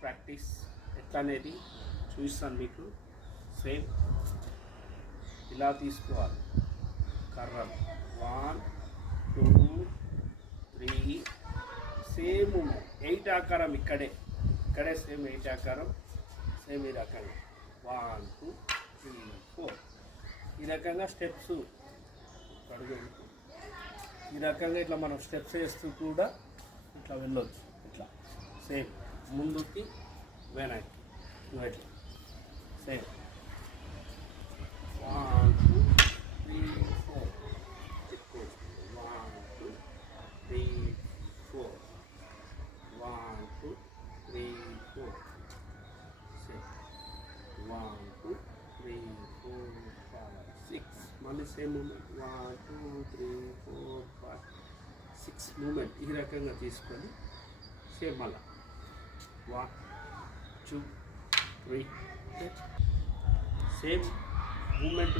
Practice ఎట్లా అనేది చూపిస్తాను మీకు. సేమ్ ఇలా తీసుకోవాలి. కర్రలు. One two three same eight ఆకారం ఇక్కడే. ఇక్కడే సేమ్ ఎయిట్ ఆకారం సేమ్ ఈ రకంగా. One two three four. ఈ రకంగా స్టెప్స్. అడుగు ఈ రకంగా ఇట్లా మనం స్టెప్స్ వేస్తూ కూడా ఇట్లా వెళ్ళొచ్చు. ఇట్లా. సేమ్. ముందుకి వెనక్కి. నువ్వు same one two three four one two three four one two three four same one two three four five six మళ్ళీ same movement one two three four five six movement ఈ రకంగా తీసుకొని సేమ్ మళ్ళీ. One two three same movement